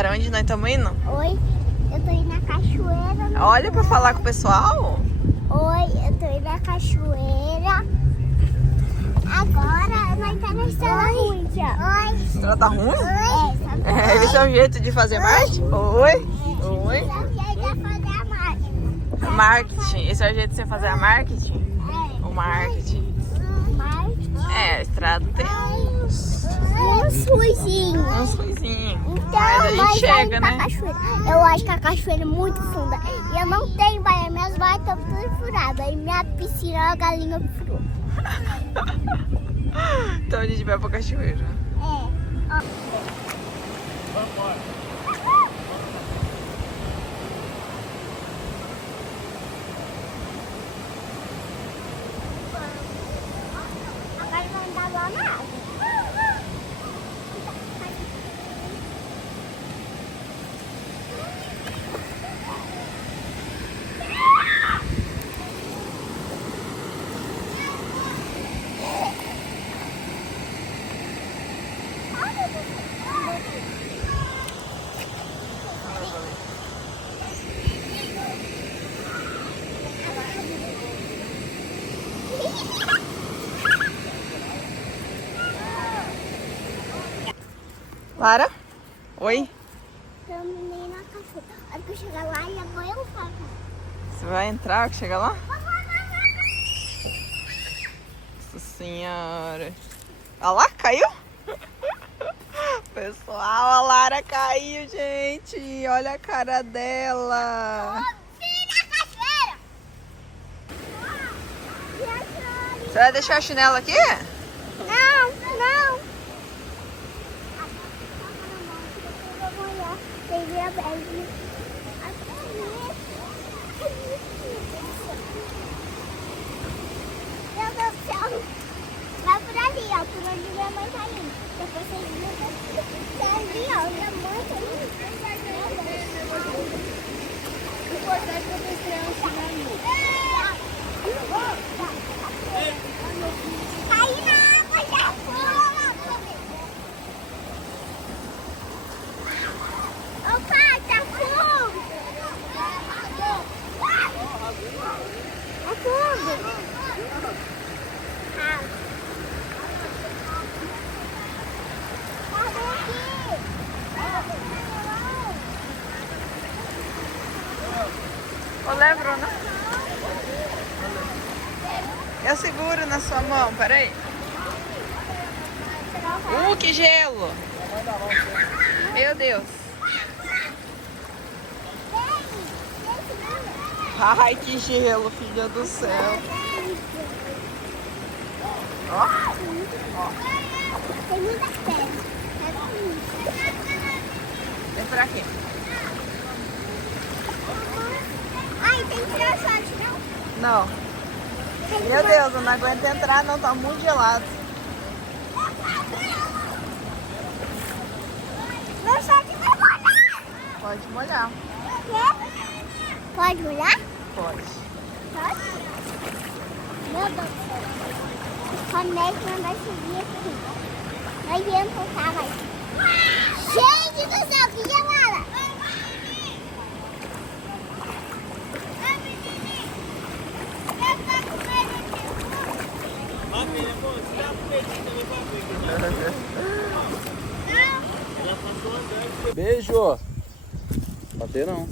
Lara, onde nós estamos indo? Oi, eu tô indo na cachoeira. Olha pra falar com o pessoal. Oi, eu tô indo na cachoeira. Agora nós tá na estrada ruim, tia. Oi. Estrada ruim? É, Esse é um jeito de fazer marketing? Oi? Oi? esse é o jeito de fazer a máquina. Marketing. Esse é o jeito de você fazer a marketing? É. O marketing. É, a estrada tem Uns ruizinhos. uns ruizinhos. Então, Mas a gente nós chega, vamos pra né? cachoeira. Eu acho que a cachoeira é muito funda. E eu não tenho baia, minhas baias estão tudo furadas. E minha piscina, a galinha furou. Então a gente vai pra cachoeira. É. Ó. Agora vai andar lá na água. Lara? Oi? Terminei na cachoeira. A hora que eu chegar lá, eu vou eu faço. Você vai entrar que chega lá? Nossa senhora. Olha lá, caiu? Pessoal, a Lara caiu, gente. Olha a cara dela. Você vai deixar a chinela aqui? Não, não. Peguei a bege. Meu Deus do céu. Vai por ali, ó. Por onde minha mãe tá indo. Depois vocês viram. Tá ali, ó. Minha mãe tá indo. Importante é que as crianças não indo. Cai na água, já foi. Opa, tá fundo! É fundo! Ah. Olé, Bruna. Eu seguro na sua mão, peraí. Que gelo! Meu Deus! Ai, que gelo, filha do céu! Ó! Tem muita pedra. Vem pra aqui. Ai, tem que tirar o short, não? Não. Tem que Meu tirar- Deus, eu não aguento entrar, não. Tá muito gelado. Meu short vai molhar. Pode molhar. Pode molhar? Pode. Pode? Meu Deus do céu. Quando ele vai subir aqui. Vai vendo que tá, vai. Gente do céu, que gelada! Beijo! Bater não.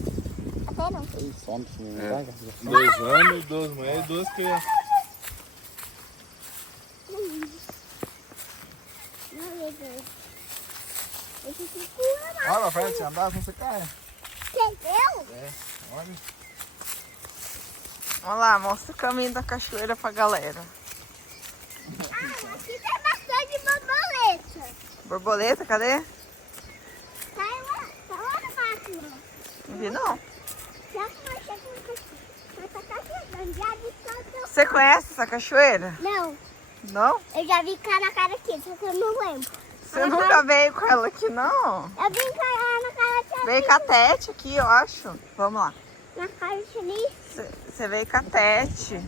Até não. Aí some, não vai, 2 homens, 2 mulheres e 2 crianças. Olha pra frente, se andar, você cai. Entendeu? Olha. Olha lá, mostra o caminho da cachoeira pra galera. Ah, aqui tem bastante borboleta. Borboleta, cadê? Tá lá no mato. Não vi, não. Já que nós chegamos na cachoeira. Nós tá chegando. Já vi todo. Você conhece essa cachoeira? Não, Não? eu já vi cara a cara aqui, só que eu não lembro. Você nunca veio com ela aqui, não? Eu vim cara na cara de Veio com a Tete aqui, eu acho. Vamos lá. Na cara de Alice. Você veio com a Tete.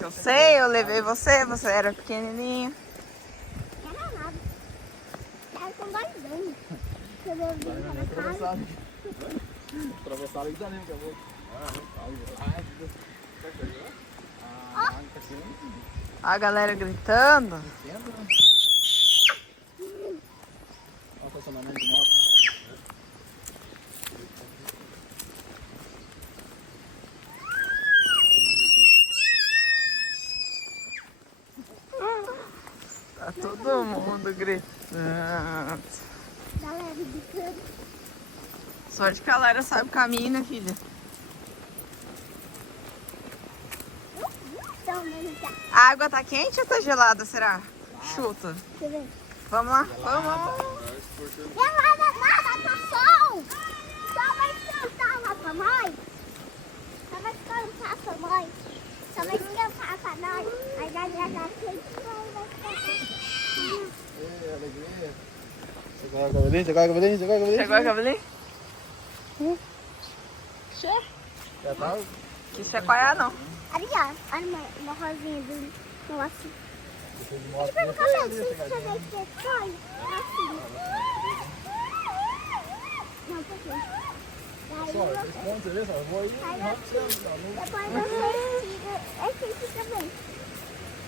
Eu sei, eu levei você era pequenininho. Não era nada. Era com 2 anos. Eu quando eu vim pra casa. Atravessaram aqui também, acabou. A galera gritando. Olha o estacionamento de moto. Tá todo mundo gritando. Galera gritando. Sorte que a Lara sabe o caminho, né, filha? Então, vamos lá. A água tá quente ou tá gelada, será? Chuta. Deixa eu ver. Vamos lá, vamos. Gelada nada, tá sol. Só vai esquentar lá pra nós. Só vai esquentar pra nós. Só vai esquentar pra nós. Aí já tá quente, vai esquentar. Ei, alegria. Chegou a cabelinho, chegou a cabelinho, chegou a cabelinho. Chegou a cabelinho? Já tá? Quis chacoalhar, não. Ali, ó. Olha uma rosinha do negócio. Depois de Deixa moto. eu ver no cabelo, se você ver que foi. Assim. Não, por quê? Daí Só, você... esse ponto, você vê? Só, eu vou aí. Aí Rápido, você... você não. Depois você tira... Esse fica bem.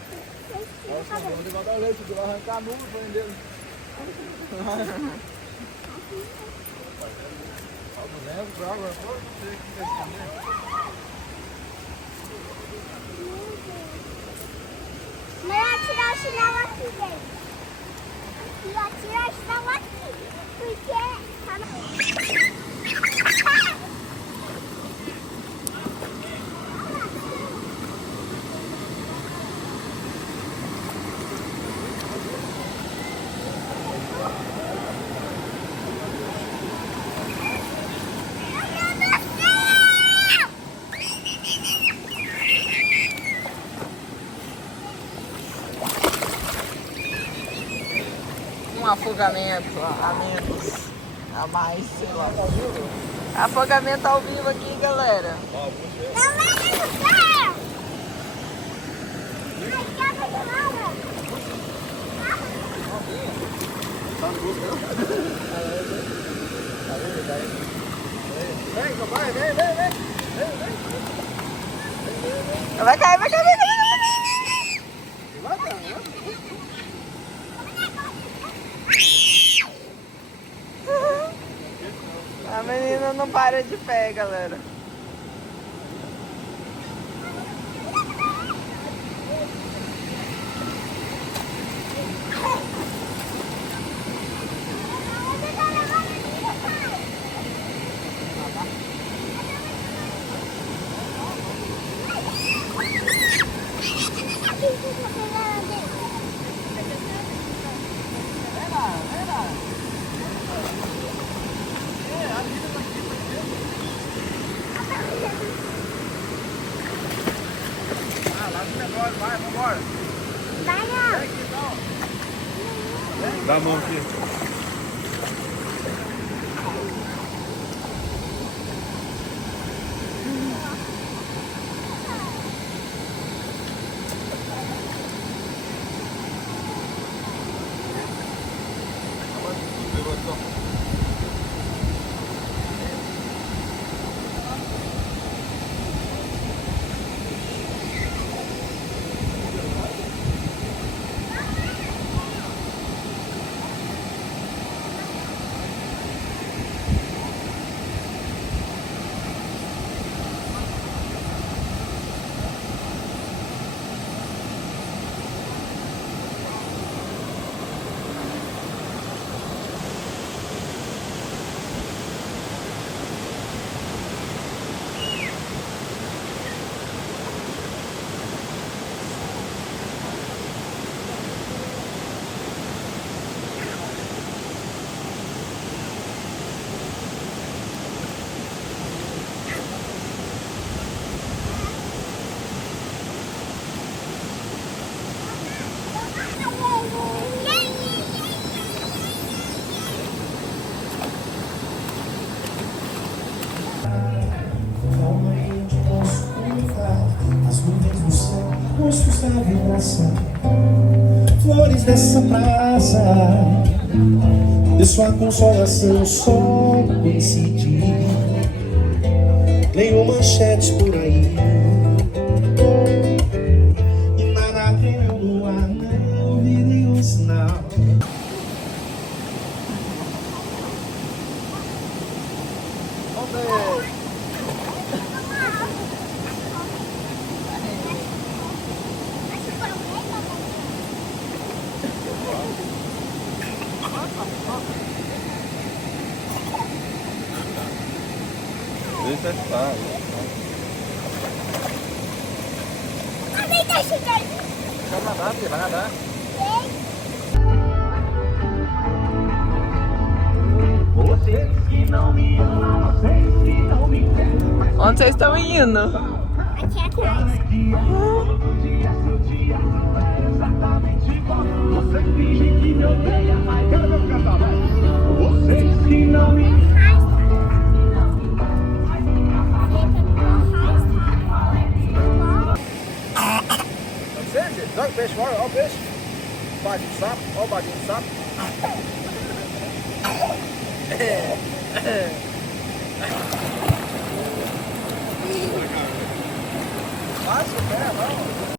Você tira o Nossa, cabelo. vou levar dar leite, vou arrancar a nuva pra vender. Algo leve, pra água, pô, não sei o que vai esconder. Melhor tirar o chinelo aqui, gente. Aqui, ó, tirar o chinelo aqui. Porque... tá na... Um afogamento a menos, a mais, sei lá. Afogamento ao vivo aqui, galera. Galera do céu! Ai, casa de lava! Tá no gosto, não? Vem, papai, vem. Vai cair, vai cair, vai cair. Vai, cara, né? A menina não para de pé, galera. Vai, vambora. Vai, não! Dá a mão aqui. Flores dessa praça sua consolação só coincidir. Leio manchetes por aí e nada tremeu no ar, não vi nenhum sinal. Deixa estar. Vai nadar, filho, vai nadar. Onde vocês estão indo? Aqui atrás. Sente, joga o peixe fora, olha o peixe. Badinho de sapo, olha o badinho de sapo.